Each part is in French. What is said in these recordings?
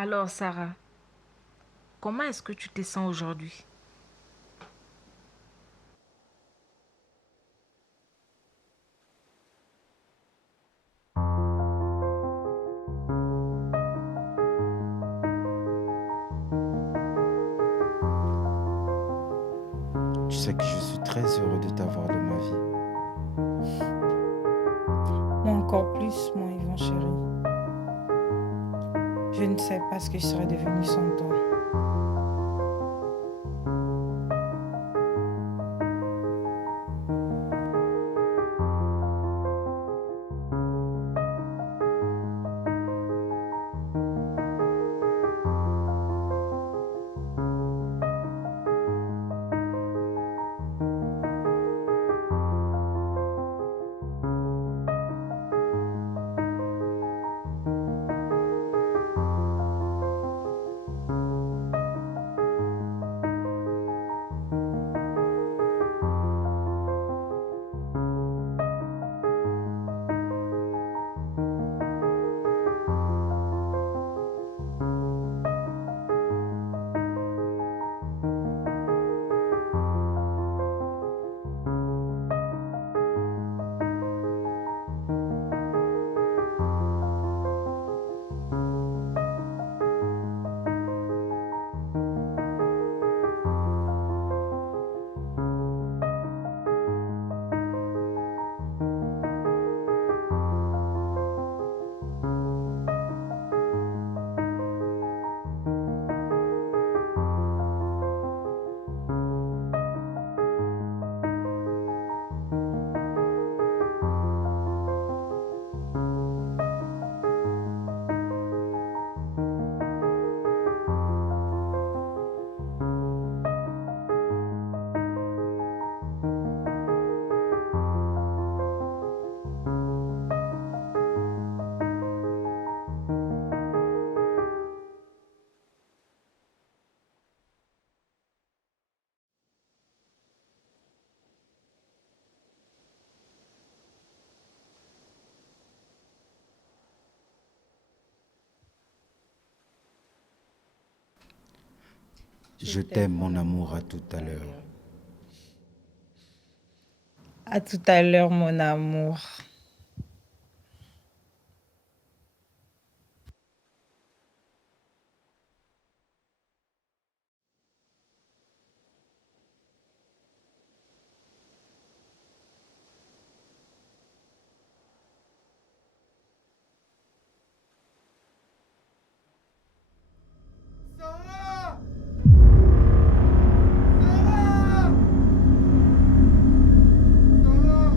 Alors, Sarah, comment est-ce que tu te sens aujourd'hui? Tu sais que je suis très heureux de t'avoir dans ma vie. Moi encore plus, mon Yvon chéri. Je ne sais pas ce que je serais devenue sans toi. Je t'aime, mon amour, à tout à l'heure. À tout à l'heure, mon amour. Sarah! Sarah! Sarah!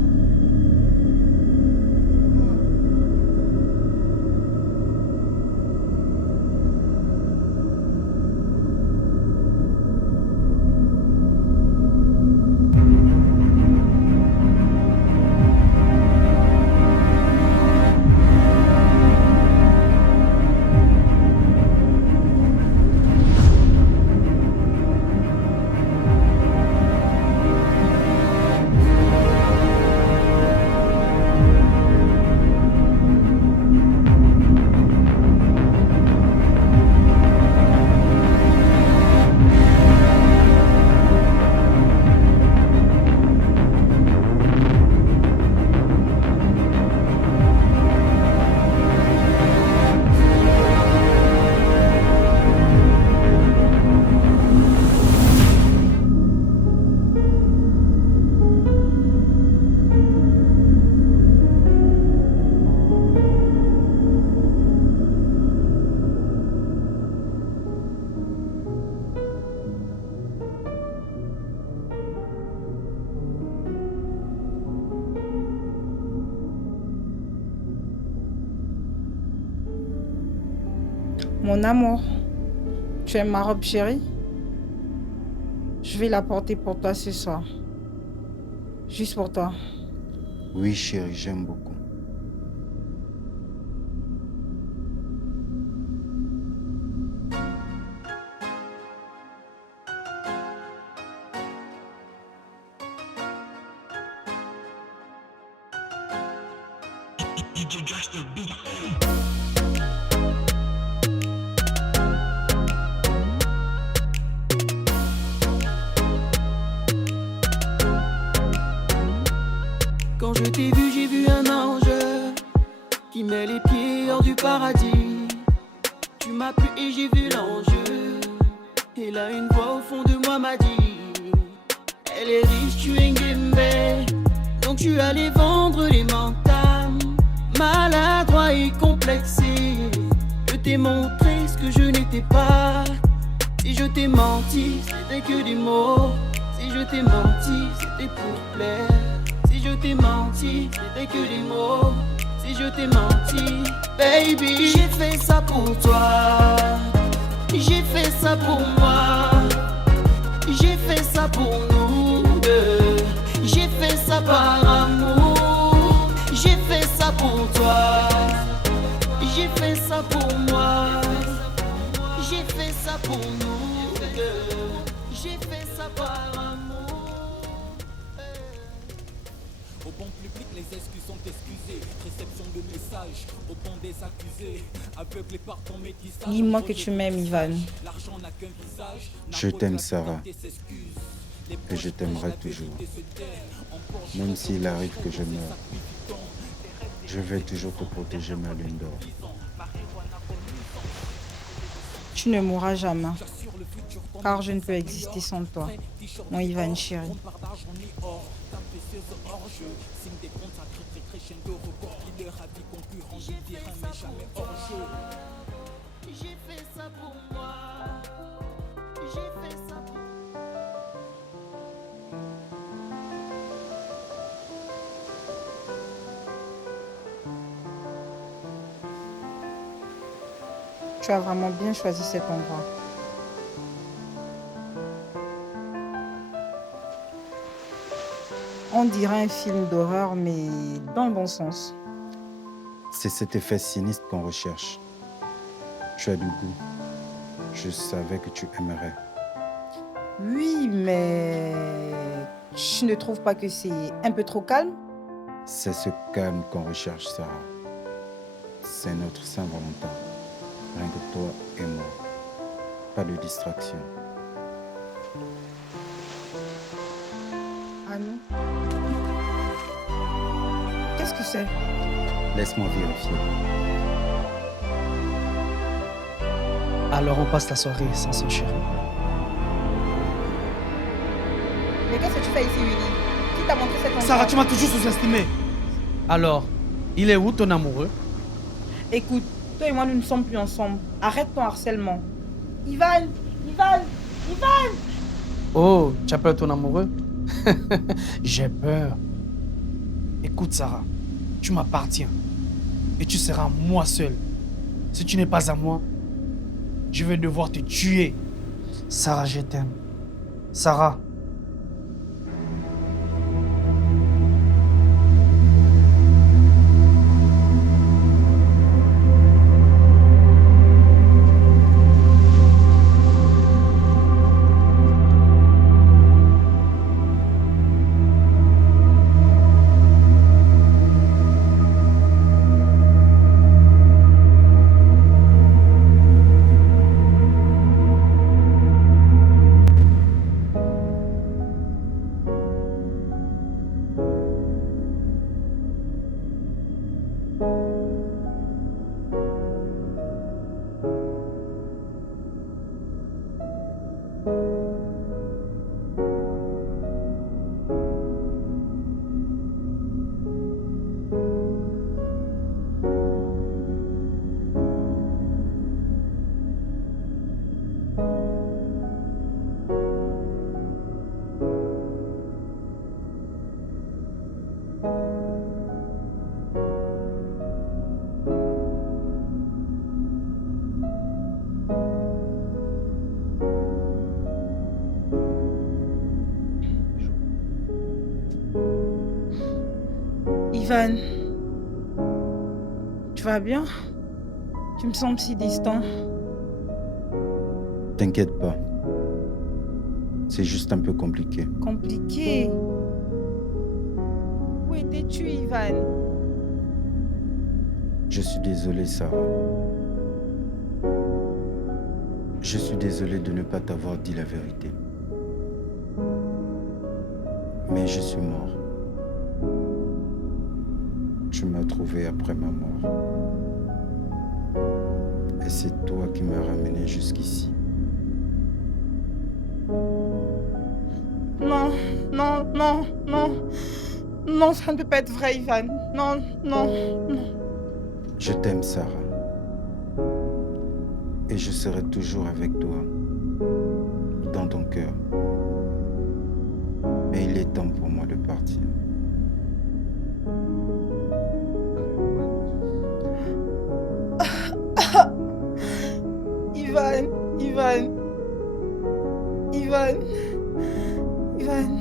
Mon amour, tu aimes ma robe chérie? Je vais la porter pour toi ce soir. Juste pour toi. Oui, chérie, j'aime beaucoup. paradis. Tu m'as plu et j'ai vu l'enjeu. Et là une voix au fond de moi m'a dit: elle est riche, tu es Nguembe. Donc tu allais vendre les mentales. Maladroit et complexé, je t'ai montré ce que je n'étais pas. Si je t'ai menti, c'était que des mots. Si je t'ai menti, c'était pour plaire. Si je t'ai menti, c'était que des mots. Si je t'ai menti, baby, j'ai fait ça pour toi. J'ai fait ça pour moi. J'ai fait ça pour nous deux. J'ai fait ça par amour. J'ai fait ça pour toi. J'ai fait ça pour moi. J'ai fait ça pour nous deux. J'ai fait ça par amour. Au bon public, les excuses sont excusées. Réception de messages au bon des accusés. Aveuglé par ton métissage. Dis-moi que tu m'aimes, Ivan. L'argent n'a qu'un visage. Je t'aime, Sarah. Et je t'aimerai toujours. Même s'il arrive que je meure, je vais toujours te protéger, ma lune d'or. Tu ne mourras jamais, car je ne peux exister sans toi, mon Ivan chéri. J'ai fait ça pour moi. J'ai fait ça pour Tu as vraiment bien choisi cet endroit. On dirait un film d'horreur, mais dans le bon sens. C'est cet effet sinistre qu'on recherche. Tu as du goût. Je savais que tu aimerais. Oui, mais tu ne trouves pas que c'est un peu trop calme? C'est ce calme qu'on recherche, Sarah. C'est notre Saint-Valentin. Rien que toi et moi. Pas de distraction. Ah non? Qu'est-ce que c'est? Laisse-moi vérifier. Alors on passe la soirée sans son chéri. Mais qu'est-ce que tu fais ici, Willy? Qui t'a montré cet endroit? Sarah, tu m'as toujours sous-estimé. Alors, il est où ton amoureux? Écoute, toi et moi, nous ne sommes plus ensemble. Arrête ton harcèlement. Ivan! Ivan! Ivan! Oh, tu as peur de ton amoureux? J'ai peur. Écoute Sarah, tu m'appartiens. Et tu seras moi seul. Si tu n'es pas à moi, je vais devoir te tuer. Sarah, je t'aime. Sarah. Ivan, tu vas bien? Tu me sembles si distant. T'inquiète pas. C'est juste un peu compliqué. Compliqué. Où étais-tu, Ivan? Je suis désolé, Sarah. Je suis désolé de ne pas t'avoir dit la vérité. Mais je suis mort. Tu m'as trouvé après ma mort. Et c'est toi qui m'as ramené jusqu'ici. Non, non, non, non. Non, ça ne peut pas être vrai, Ivan. Non, non, non. Je t'aime, Sarah. Et je serai toujours avec toi, dans ton cœur. Mais il est temps pour moi de partir. Ivan, Ivan, Ivan, Ivan.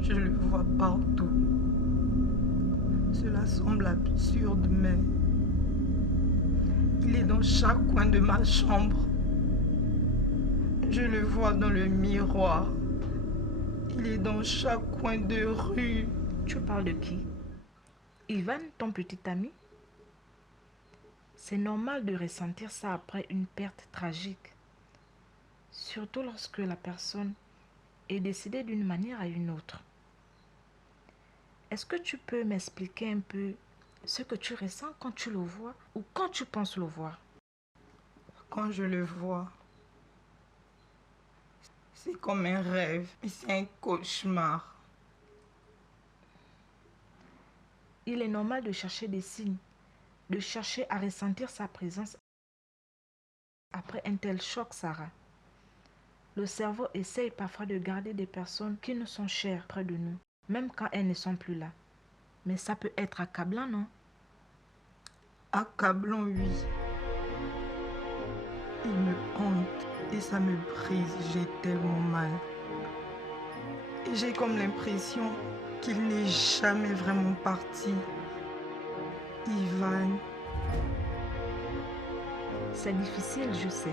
Je le vois partout. Cela semble absurde, mais il est dans chaque coin de ma chambre. Je le vois dans le miroir. Il est dans chaque coin de rue. Tu parles de qui? Ivan, ton petit ami? C'est normal de ressentir ça après une perte tragique. Surtout lorsque la personne est décédée d'une manière à une autre. Est-ce que tu peux m'expliquer un peu ce que tu ressens quand tu le vois ou quand tu penses le voir? Quand je le vois, c'est comme un rêve, mais c'est un cauchemar. Il est normal de chercher des signes, de chercher à ressentir sa présence après un tel choc, Sarah. Le cerveau essaye parfois de garder des personnes qui nous sont chères près de nous, même quand elles ne sont plus là. Mais ça peut être accablant, non? Accablant, oui. Il me hante et ça me brise. J'ai tellement mal. Et j'ai comme l'impression qu'il n'est jamais vraiment parti. Ivan. C'est difficile, je sais.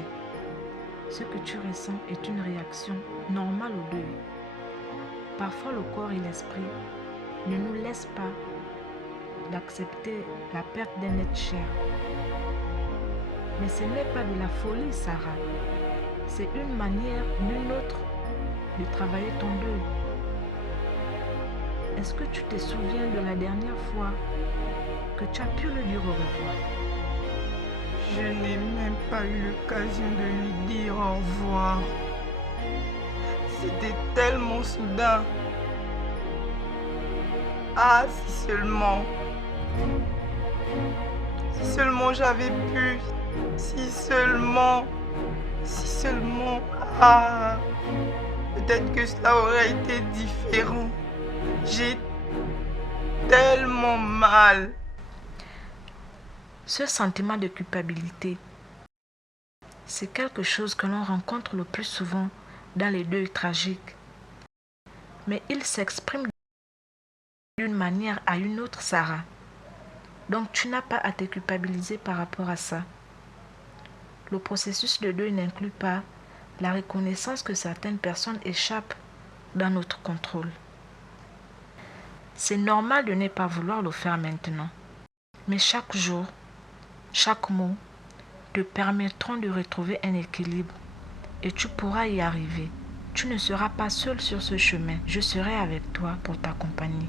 Ce que tu ressens est une réaction normale au deuil. Parfois, le corps et l'esprit ne nous laissent pas d'accepter la perte d'un être cher. Mais ce n'est pas de la folie, Sarah. C'est une manière d'une autre de travailler ton deuil. Est-ce que tu te souviens de la dernière fois que tu as pu le dire au revoir? Je n'ai même pas eu l'occasion de lui dire au revoir. C'était tellement soudain. Ah, si seulement j'avais pu. Si seulement. Ah, peut-être que cela aurait été différent. J'ai tellement mal. Ce sentiment de culpabilité, c'est quelque chose que l'on rencontre le plus souvent dans les deuils tragiques. Mais il s'exprime d'une manière à une autre, Sarah. Donc tu n'as pas à te culpabiliser par rapport à ça. Le processus de deuil n'inclut pas la reconnaissance que certaines personnes échappent dans notre contrôle. C'est normal de ne pas vouloir le faire maintenant. Mais chaque jour, chaque mot te permettront de retrouver un équilibre et tu pourras y arriver. Tu ne seras pas seul sur ce chemin. Je serai avec toi pour t'accompagner.